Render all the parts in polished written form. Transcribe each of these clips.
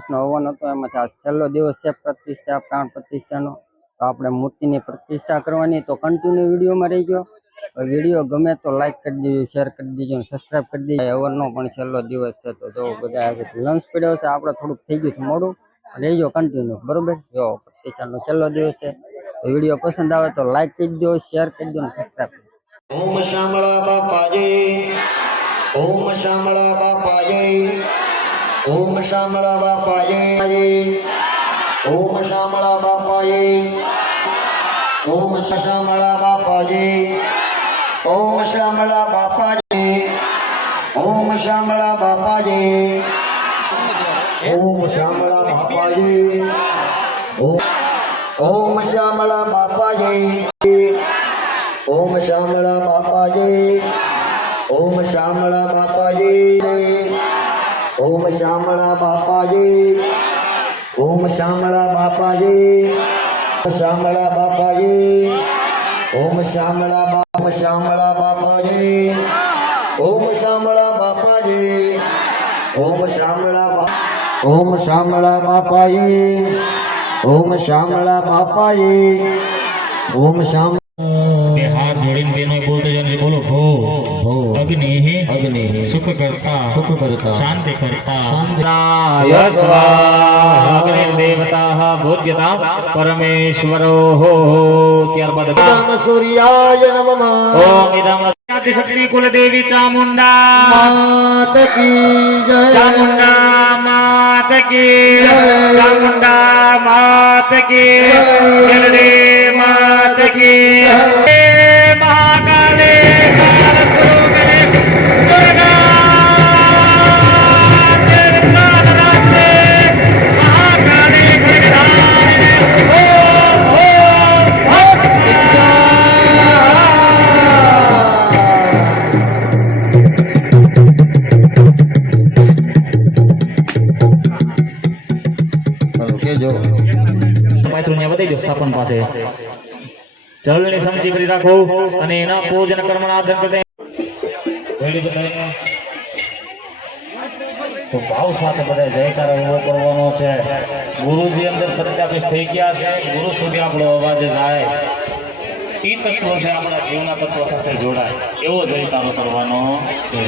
દિવસનો હવન હતો, એમાંથી આ છેલ્લો દિવસ છે પ્રતિષ્ઠા, પ્રાણ પ્રતિષ્ઠાનો. તો આપણે મૂર્તિની પ્રતિષ્ઠા કરવાની, તો કન્ટિન્યુ વિડીયોમાં રહી ગયો. વિડીયો ગમે તો લાઈક કરી દેજો, શેર કરી દેજો, સબસ્ક્રાઈબ કરી દેજો. હવનનો પણ છેલ્લો દિવસ છે, તો જો બધા લંચ પડ્યો છે, આપણે થોડુંક થઈ ગયું મોડું, રહેજો કન્ટિન્યુ, બરોબર? જો પ્રતિષ્ઠાનો છેલ્લો દિવસ છે, તો વિડીયો પસંદ આવે તો લાઈક કરી દો, શેર કરી દો અને સબસ્ક્રાઈબ કરી દો. ઓમ શામળા બાપાજી, ઓમ શામળા બાપાજી, ઓમ શામળા બાપાજી, ઓમ શામળા બાપાજી, ઓમ શામળા બાપાજી, ઓમ શામળા બાપાજી, ઓમ શામળા બાપાજી, ઓમ શામળા બાપાજી, ઓમ શામળા બાપાજી, ઓમ શામળા બાપાજી, ઓમ શામળા બાપાજી, ઓમ શામળા બાપાજી, ઓમ શામળા બાપાજી, શામળા બાપાજી, ઓમ શામળા બાપાજી, ઓમ શામળા બાપાજી, ઓમ શામળા ઓમ શામળા બાપાજી, ઓમ શામળા બાપાજી, ઓમ શામ हाथ जोड़ीने बेनो बोलते जाने बोलो भो भो अग्नि सुख करता शांति करता अग्नि देवता भोज्यता परमेश्वरो हो। ત્યારબાદ सूर्याय नमः। ओम इदम शक्ति कुल देवी चामुंडा मात की जय, चामुंडा मात की चामुंडा मात की जय, मात की महाकाले સ્થાપન પાસે જળની સમજી કરી રાખો અને એના પૂજન કર્મના આધાર કરતા તો ભાવ સાથે બધા જયકાર ઉભો કરવાનો છે। ગુરુજી અંદર પ્રત્યાપિત થઈ ગયા છે, ગુરુ સુધી આપણો અવાજ જાય, એ તત્વ છે આપણા જીવના તત્વ સાથે જોડાય એવો જયકારો કરવાનો છે।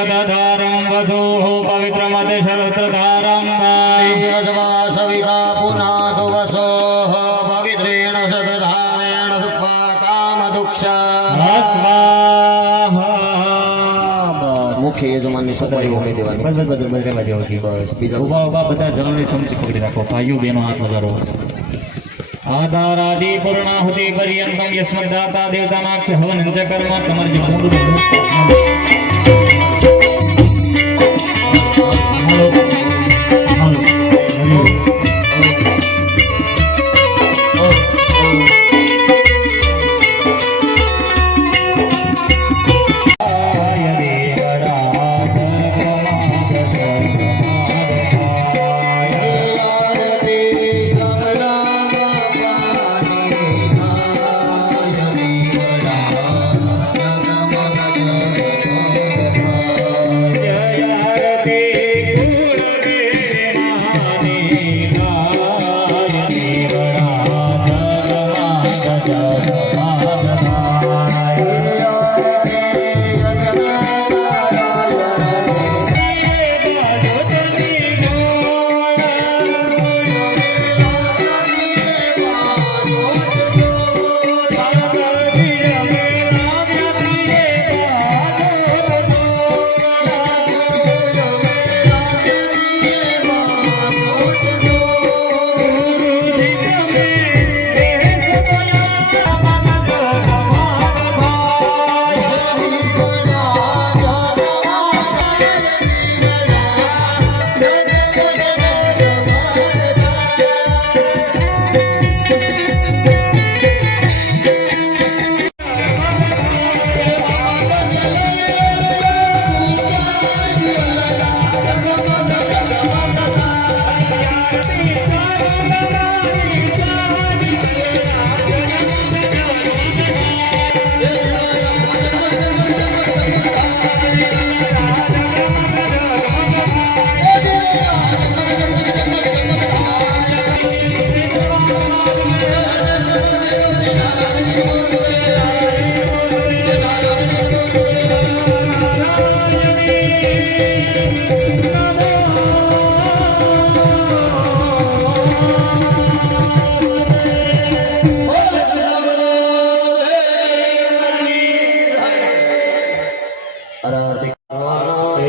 સદધારં વસુઃ પવિત્રમતે સહસ્રધારં દેવસ્વા સવિતા પુનાતુ વસોઃ પવિત્રેણ સદધારેણ સુત્વા કામદુક્ષા સ્વાહા મુખ્ય યજમાનની સુપારી ઉમેરી દેવાની. બીજા ઉભા બધા જનોની સમજી પકડી રાખો. ભાઈઓ બહેનો હાથ લગાડો. આધારાદિ પૂર્ણાહુતિ પર્યંતમ યસ્મદાતા દેવતાનાખ્ય હવન ચ કર્મ તમારી જે મૂળ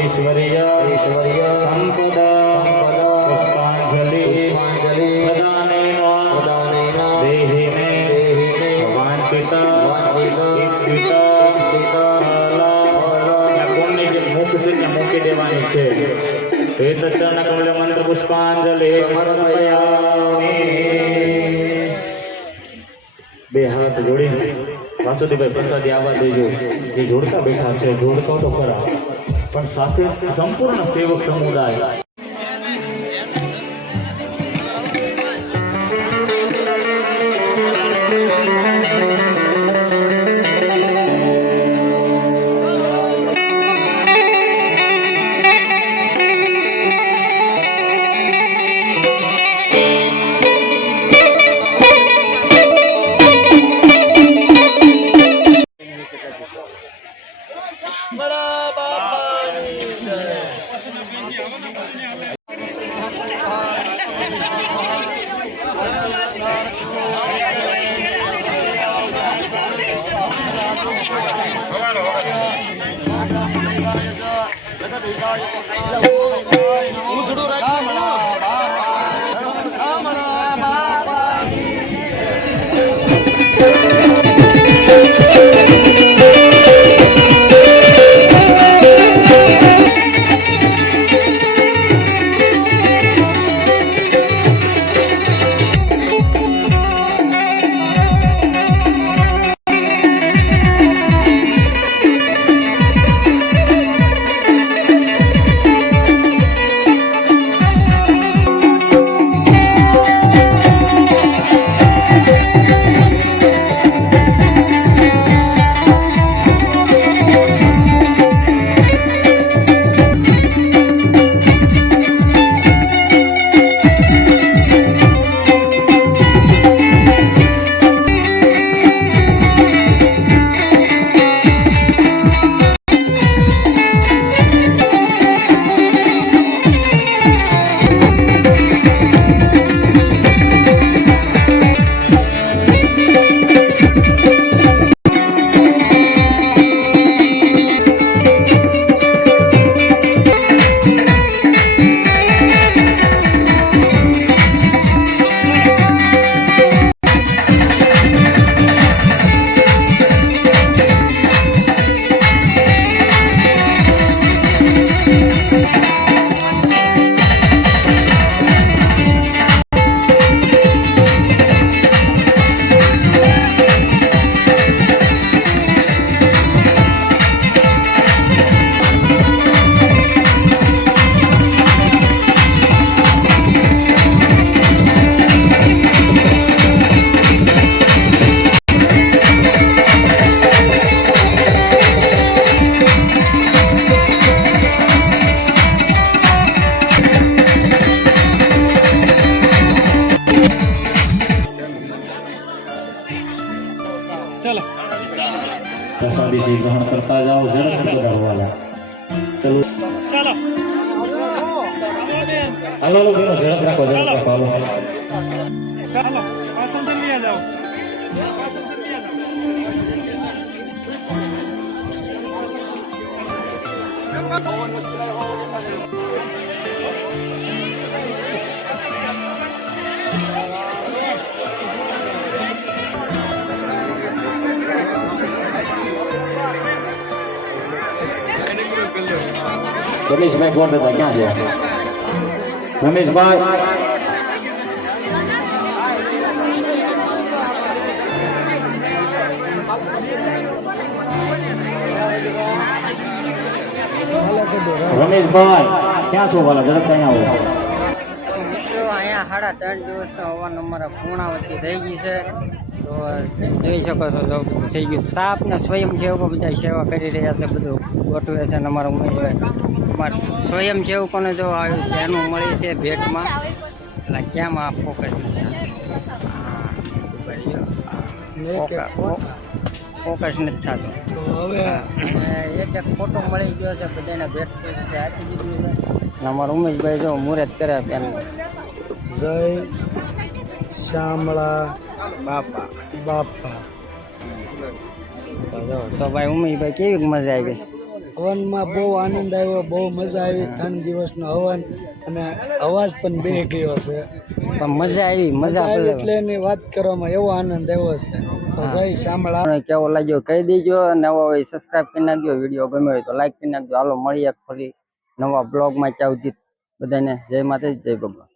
ઐશ્વર્ય સંપદા પુષ્પાંજલિ પ્રદાનેન દેહિને વાંચિતા કોણની જે મુખ છે ત્યાં મૂકી દેવાની છે. ચરણ કમલ મંત્ર પુષ્પાંજલિ બે હાથ જોડીને વાસુદેવભાઈ પ્રસાદી આવવા દેજો. જે જોડતા બેઠા છે જોડતો તો ખરા પણ સાથે સંપૂર્ણ સેવક સમુદાય પ્રસાદી શ્રી ગ્રહણ કરતા જાઓ, ઝડપથી બધા હોવાલા. ચલો હાલો હાલો બેનો, ઝડપ રાખો, ઝડપ રાખો, હાલો. રમેશભાઈ કોણ હતા, ક્યાં છે રમેશભાઈ? રમેશભાઈ ક્યાં છો વાલા, ઝડપ અહીંયા આવો. મિત્રો અહીંયા 3.5 દિવસનો હવન અમારા પૂર્ણાવતી થઈ ગઈ છે. તો જોઈ શકો છો જો થઈ ગયું. સાપ ને સ્વયંસેવકો બધા સેવા કરી રહ્યા છે, બધું ગોઠવે છે. અને અમારા ઉમેદવાર સ્વયંસેવકોને જો ધ્યાનમાં મળે છે ભેટમાં. એટલે કેમ આ ફોકસ ફોકસ નથી થતો. એક ફોટો મળી ગયો છે, બધાને ભેટ આપી દીધું છે. અને અમારા ઉમેશભાઈ જો મુહૂર્ત કરે પેન. જય શામળા બાપા બાપા. તો ભાઈ ઉમેશભાઈ કેવી મજા આવી? હવનમાં બહુ આનંદ આવ્યો, બહુ મજા આવી. 3 દિવસનો હવન અને અવાજ પણ બે ગયો છે. પણ મજા આવી, મજા આવી એટલે એની વાત કરવામાં એવો આનંદ આવ્યો છે. તો જય શામળા. કેવો લાગ્યો કહી દેજો. નવો હોય સબસ્ક્રાઇબ કરી નાખજો. વિડીયો ગમ્યો હોય તો લાઈક કરી નાખજો. હાલો મળીએ ફરી નવા બ્લોગમાં. ત્યાં સુધી બધાને જય માતાજી, જય બાબા.